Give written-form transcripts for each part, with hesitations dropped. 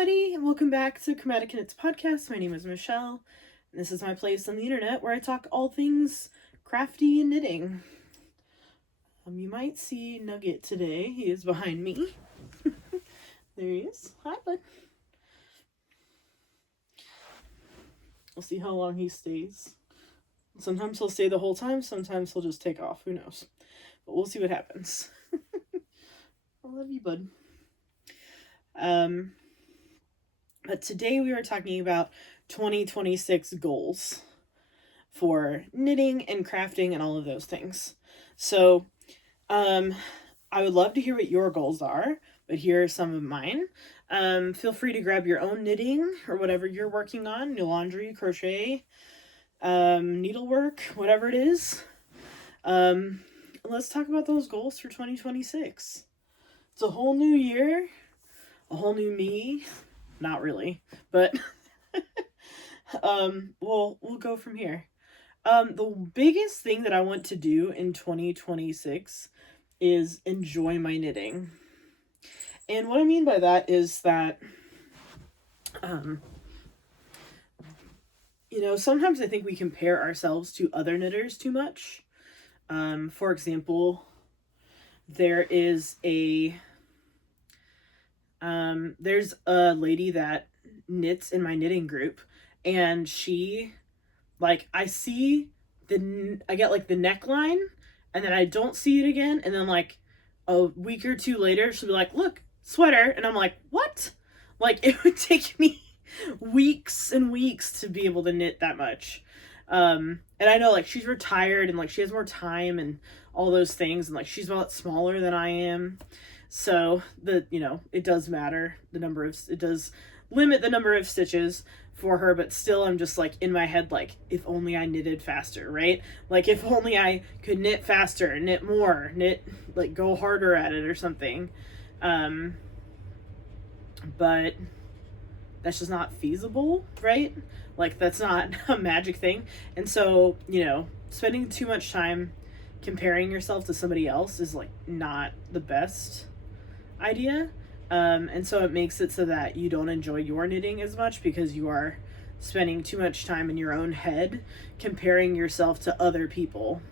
everybody, and welcome back to Chromatic Knits Podcast. My name is Michelle, and this is my place on the internet where I talk all things crafty and knitting. You might see Nugget today. He is behind me. There he is. Hi, bud. We'll see how long he stays. Sometimes he'll stay the whole time, sometimes he'll just take off. Who knows? But we'll see what happens. I love you, bud. But today we are talking about 2026 goals for knitting and crafting and all of those things. So, I would love to hear what your goals are, but here are some of mine. Feel free to grab your own knitting or whatever you're working on, laundry, crochet, needlework, whatever it is. Let's talk about those goals for 2026. It's a whole new year, a whole new me. Not really, but we'll go from here. The biggest thing that I want to do in 2026 is enjoy my knitting. And what I mean by that is that, sometimes I think we compare ourselves to other knitters too much. For example, there's a lady that knits in my knitting group, and she, I get the neckline, and then I don't see it again, and then a week or two later, she'll be like, look, sweater, and I'm like, what? It would take me weeks and weeks to be able to knit that much. And I know, she's retired, and, she has more time, and all those things, and, she's a lot smaller than I am. So it does matter. It does limit the number of stitches for her, but still I'm just in my head, if only I knitted faster, right? If only I could knit faster, knit more, go harder at it or something. But that's just not feasible, right? That's not a magic thing. And so, spending too much time comparing yourself to somebody else is not the best idea. And so it makes it so that you don't enjoy your knitting as much because you are spending too much time in your own head comparing yourself to other people.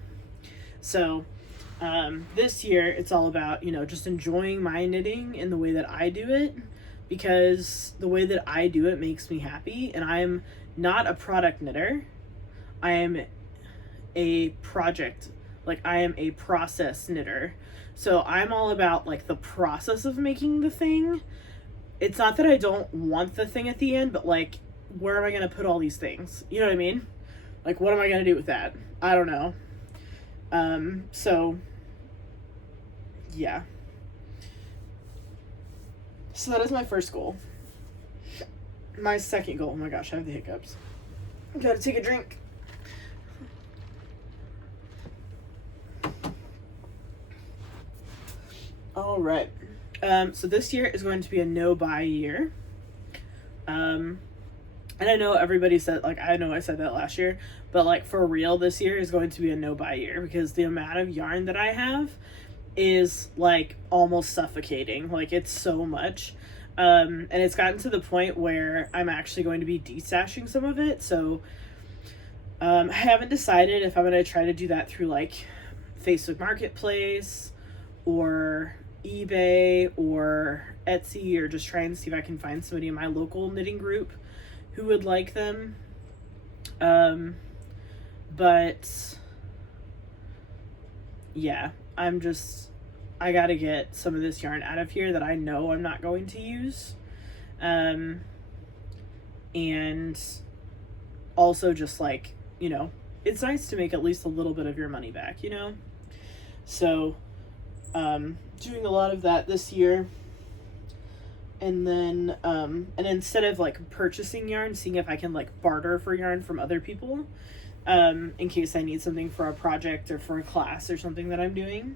So this year it's all about, just enjoying my knitting in the way that I do it, because the way that I do it makes me happy. And I am not a product knitter. I am a project, I am a process knitter. So I'm all about the process of making the thing. It's not that I don't want the thing at the end, but where am I going to put all these things? You know what I mean? What am I going to do with that? I don't know. So yeah. So that is my first goal. My second goal, oh my gosh, I have the hiccups. Gotta take a drink. All right. So this year is going to be a no-buy year. And I know everybody said, I know I said that last year, but for real, this year is going to be a no-buy year because the amount of yarn that I have is almost suffocating. It's so much. And it's gotten to the point where I'm actually going to be destashing some of it. So I haven't decided if I'm going to try to do that through Facebook Marketplace or eBay or Etsy, or just try and see if I can find somebody in my local knitting group who would like them. But yeah, I gotta get some of this yarn out of here that I know I'm not going to use. And also just it's nice to make at least a little bit of your money back, So doing a lot of that this year. And then and instead of purchasing yarn, seeing if I can barter for yarn from other people, in case I need something for a project or for a class or something that I'm doing.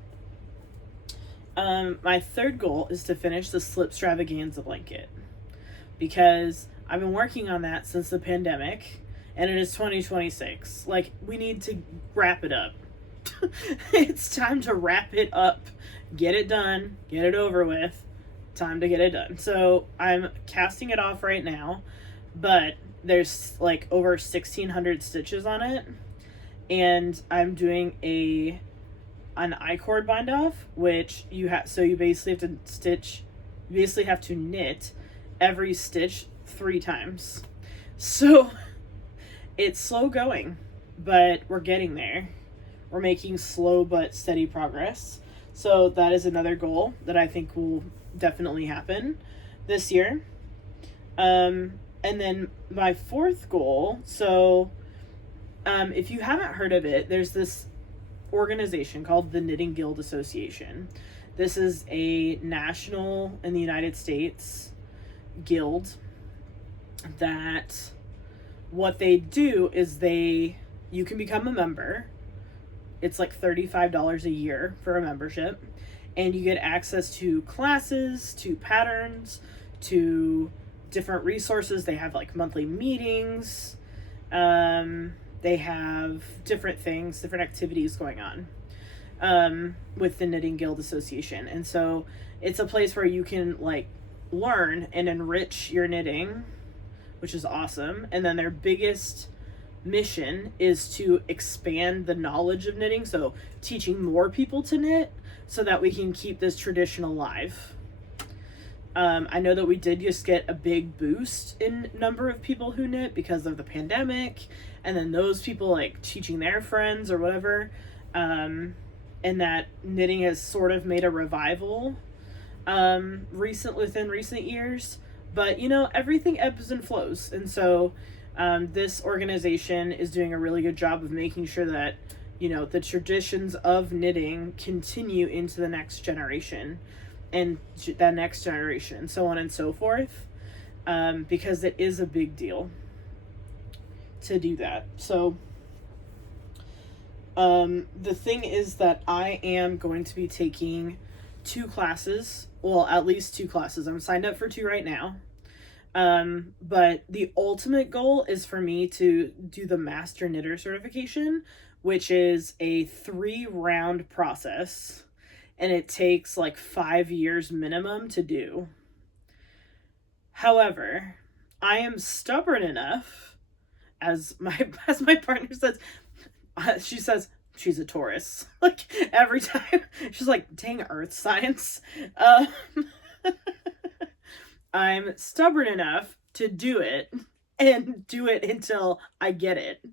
My third goal is to finish the Slipstravaganza blanket, because I've been working on that since the pandemic, and it is 2026. We need to wrap it up. It's time to wrap it up, get it done, get it over with, time to get it done. So I'm casting it off right now, but there's like over 1,600 stitches on it, and I'm doing an I-cord bind off, which you basically have to stitch, you basically have to knit every stitch 3 times. So it's slow going, but we're getting there. We're making slow but steady progress. So that is another goal that I think will definitely happen this year. And then my 4th goal, so if you haven't heard of it, there's this organization called the Knitting Guild Association. This is a national, in the United States, guild that what they do is you can become a member. It's like $35 a year for a membership, and you get access to classes, to patterns, to different resources. They have like monthly meetings. They have different things, different activities going on with the Knitting Guild Association. And so it's a place where you can like learn and enrich your knitting, which is awesome. And then their biggest mission is to expand the knowledge of knitting, so teaching more people to knit so that we can keep this tradition alive. I know that we did just get a big boost in number of people who knit because of the pandemic, and then those people like teaching their friends or whatever, and that knitting has sort of made a revival within recent years. But everything ebbs and flows, and so this organization is doing a really good job of making sure that the traditions of knitting continue into the next generation and the next generation, so on and so forth, because it is a big deal to do that. So the thing is that I am going to be taking 2 classes, well, at least 2 classes. I'm signed up for 2 right now. But the ultimate goal is for me to do the Master Knitter certification, which is a 3-round process, and it takes like 5 years minimum to do. However, I am stubborn enough, as my partner says, she says she's a Taurus. Like every time, she's like, dang earth science. I'm stubborn enough to do it and do it until I get it.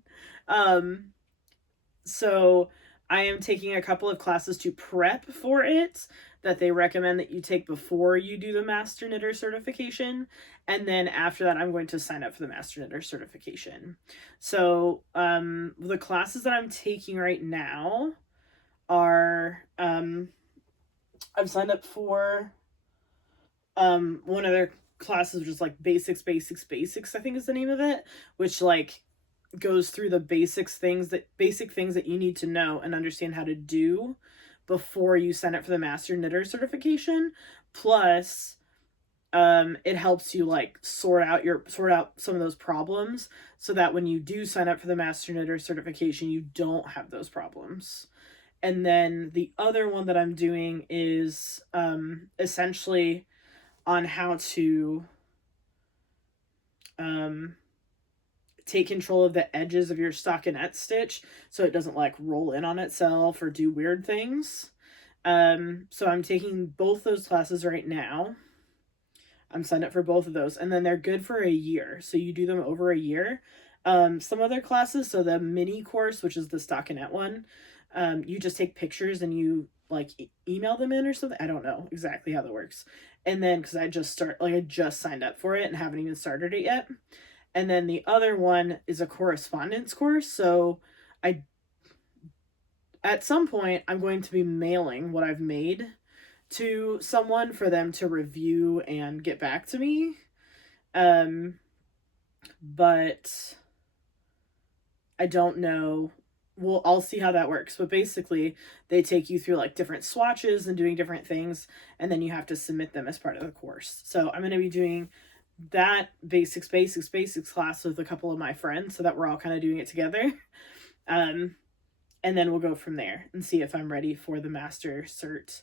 So I am taking a couple of classes to prep for it that they recommend that you take before you do the Master Knitter certification. And then after that, I'm going to sign up for the Master Knitter certification. So the classes that I'm taking right now are, I've signed up for one of their classes, which is like basics, I think is the name of it, which like goes through the basic things that you need to know and understand how to do before you sign up for the Master Knitter certification. Plus it helps you like sort out some of those problems so that when you do sign up for the Master Knitter certification, you don't have those problems. And then the other one that I'm doing is essentially on how to take control of the edges of your stockinette stitch so it doesn't like roll in on itself or do weird things. So I'm taking both those classes right now. I'm signed up for both of those, and then they're good for a year, so you do them over a year. Some other classes, so the mini course, which is the stockinette one, you just take pictures and you like email them in or something. I don't know exactly how that works. And then because I just signed up for it and haven't even started it yet. And then the other one is a correspondence course. So at some point I'm going to be mailing what I've made to someone for them to review and get back to me. But I don't know. Well, I'll see how that works. But basically, they take you through like different swatches and doing different things, and then you have to submit them as part of the course. So I'm going to be doing that basics class with a couple of my friends so that we're all kind of doing it together. And then we'll go from there and see if I'm ready for the Master Cert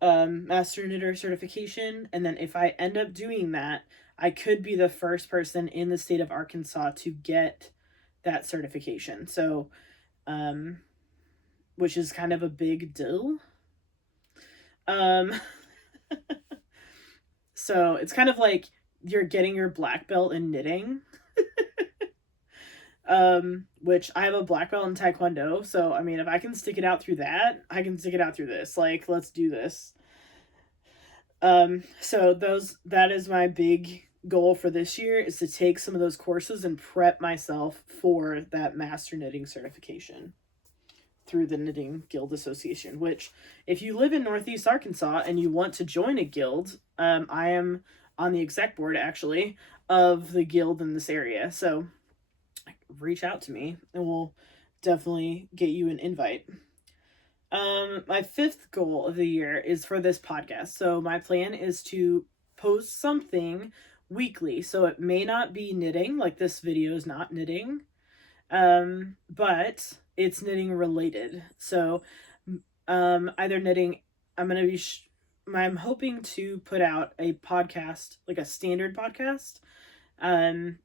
master knitter certification, and then if I end up doing that, I could be the first person in the state of Arkansas to get that certification. So, which is kind of a big deal. So it's kind of like you're getting your black belt in knitting. Which I have a black belt in Taekwondo, so I mean, if I can stick it out through that, I can stick it out through this. Like, let's do this. So that is my big goal for this year, is to take some of those courses and prep myself for that master knitting certification through the Knitting Guild Association, which if you live in Northeast Arkansas and you want to join a guild, I am on the exec board actually of the guild in this area. So reach out to me and we'll definitely get you an invite. My fifth goal of the year is for this podcast. So my plan is to post something weekly. So it may not be knitting, like this video is not knitting, but it's knitting related. So either knitting, I'm hoping to put out a podcast, like a standard podcast,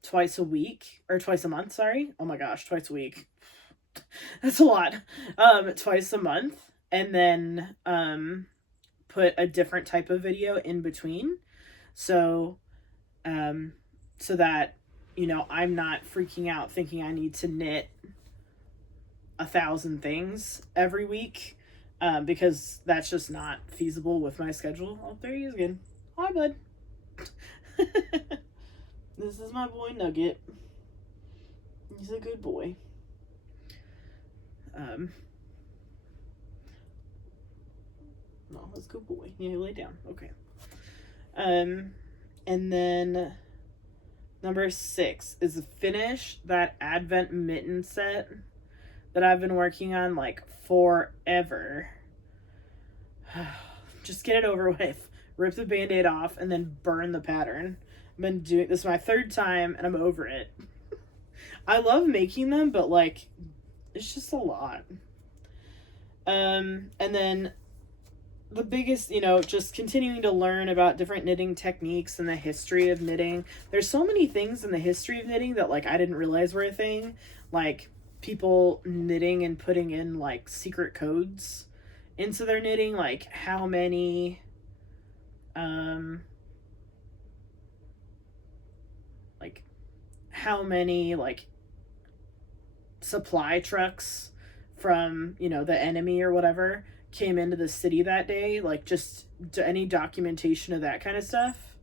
twice a week, or twice a month, sorry. Oh my gosh, twice a week. That's a lot. Twice a month, and then put a different type of video in between. So so that, you know, I'm not freaking out thinking I need to knit 1,000 things every week, because that's just not feasible with my schedule. Oh, there he is again. Hi, bud. This is my boy Nugget. He's a good boy. No, that's a good boy. Yeah, lay down. Okay. And then number 6 is to finish that Advent mitten set that I've been working on like forever. Just get it over with. Rip the band-aid off and then burn the pattern. I've been doing this, my 3rd time, and I'm over it. I love making them, but like, it's just a lot. And then the biggest, you know, just continuing to learn about different knitting techniques and the history of knitting. There's so many things in the history of knitting that like I didn't realize were a thing. Like people knitting and putting in like secret codes into their knitting, like how many supply trucks from, you know, the enemy or whatever came into the city that day. Like just any documentation of that kind of stuff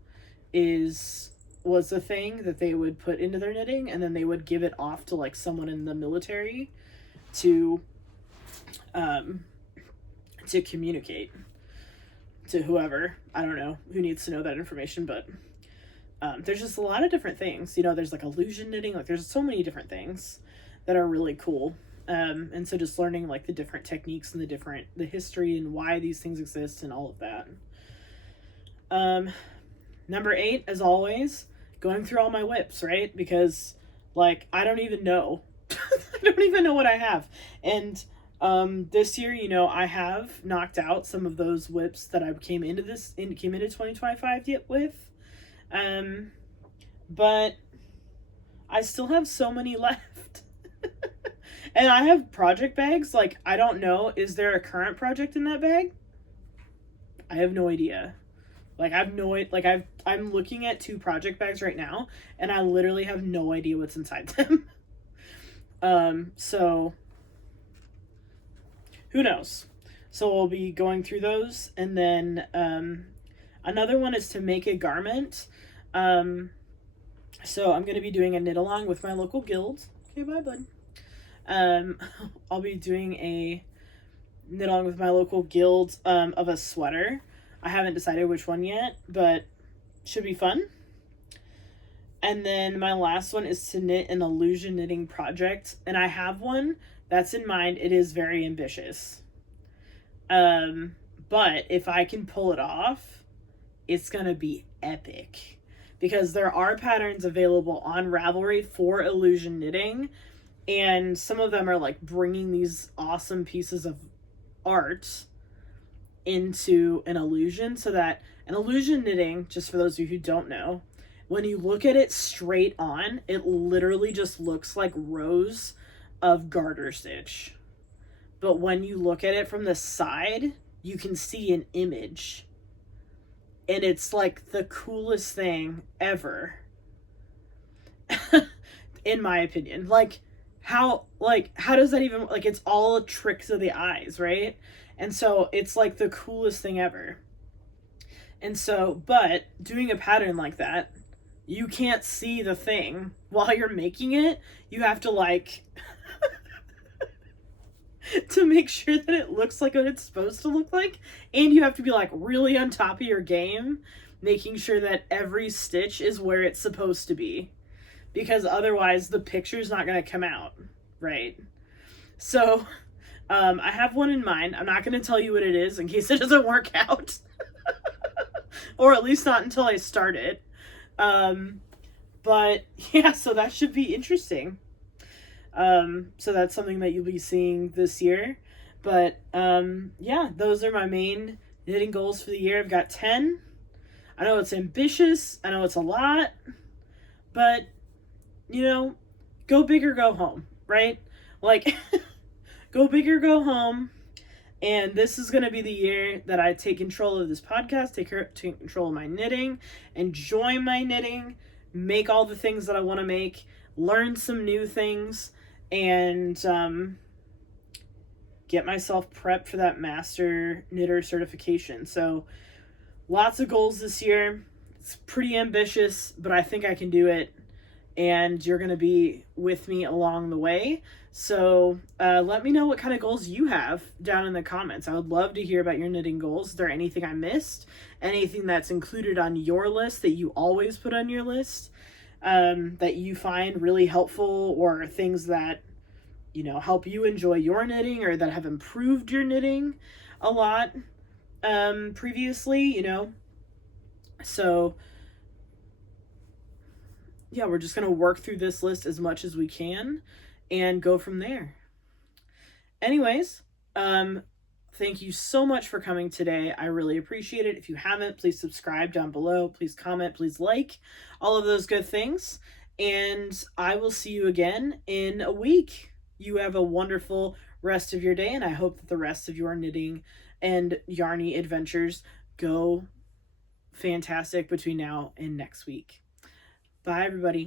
was the thing that they would put into their knitting, and then they would give it off to like someone in the military to communicate to whoever. I don't know who needs to know that information, but there's just a lot of different things. You know, there's like illusion knitting, like there's so many different things that are really cool. And so just learning like the different techniques and the history and why these things exist and all of that. Number 8, as always, going through all my whips, right? Because like, I don't even know. I don't even know what I have. And this year, you know, I have knocked out some of those whips that I came into 2025 with. But I still have so many left. And I have project bags. Like, I don't know, is there a current project in that bag? I have no idea. Like, I'm looking at 2 project bags right now, and I literally have no idea what's inside them. So who knows? So we'll be going through those, and then another one is to make a garment. So I'm going to be doing a knit along with my local guild. Okay, bye, bud. I'll be doing a knit along with my local guild of a sweater. I haven't decided which one yet, but should be fun. And then my last one is to knit an illusion knitting project, and I have one that's in mind. It is very ambitious. But if I can pull it off, it's gonna be epic, because there are patterns available on Ravelry for illusion knitting, and some of them are like bringing these awesome pieces of art into an illusion, so that an illusion knitting, just for those of you who don't know, when you look at it straight on, it literally just looks like rows of garter stitch. But when you look at it from the side, you can see an image. And it's like the coolest thing ever. In my opinion. How does that even, like, it's all tricks of the eyes, right? And so it's like the coolest thing ever. And so, but doing a pattern like that, you can't see the thing while you're making it. You have to like to make sure that it looks like what it's supposed to look like, and you have to be like really on top of your game, making sure that every stitch is where it's supposed to be, because otherwise the picture's not going to come out right. So I have one in mind. I'm not going to tell you what it is in case it doesn't work out. Or at least not until I start it. But yeah, so that should be interesting. So that's something that you'll be seeing this year. But yeah, those are my main knitting goals for the year. I've got 10. I know it's ambitious. I know it's a lot. But, you know, go big or go home, right? Like, go big or go home. And this is going to be the year that I take control of this podcast, take control of my knitting, enjoy my knitting, make all the things that I want to make, learn some new things, and get myself prepped for that master knitter certification. So lots of goals this year. It's pretty ambitious, but I think I can do it. And you're going to be with me along the way. So let me know what kind of goals you have down in the comments. I would love to hear about your knitting goals. Is there anything I missed? Anything that's included on your list that you always put on your list that you find really helpful, or things that, you know, help you enjoy your knitting, or that have improved your knitting a lot previously, you know? So yeah, we're just going to work through this list as much as we can and go from there. Anyways, thank you so much for coming today. I really appreciate it. If you haven't, please subscribe down below. Please comment, please like, all of those good things. And I will see you again in a week. You have a wonderful rest of your day, and I hope that the rest of your knitting and yarny adventures go fantastic between now and next week. Bye, everybody.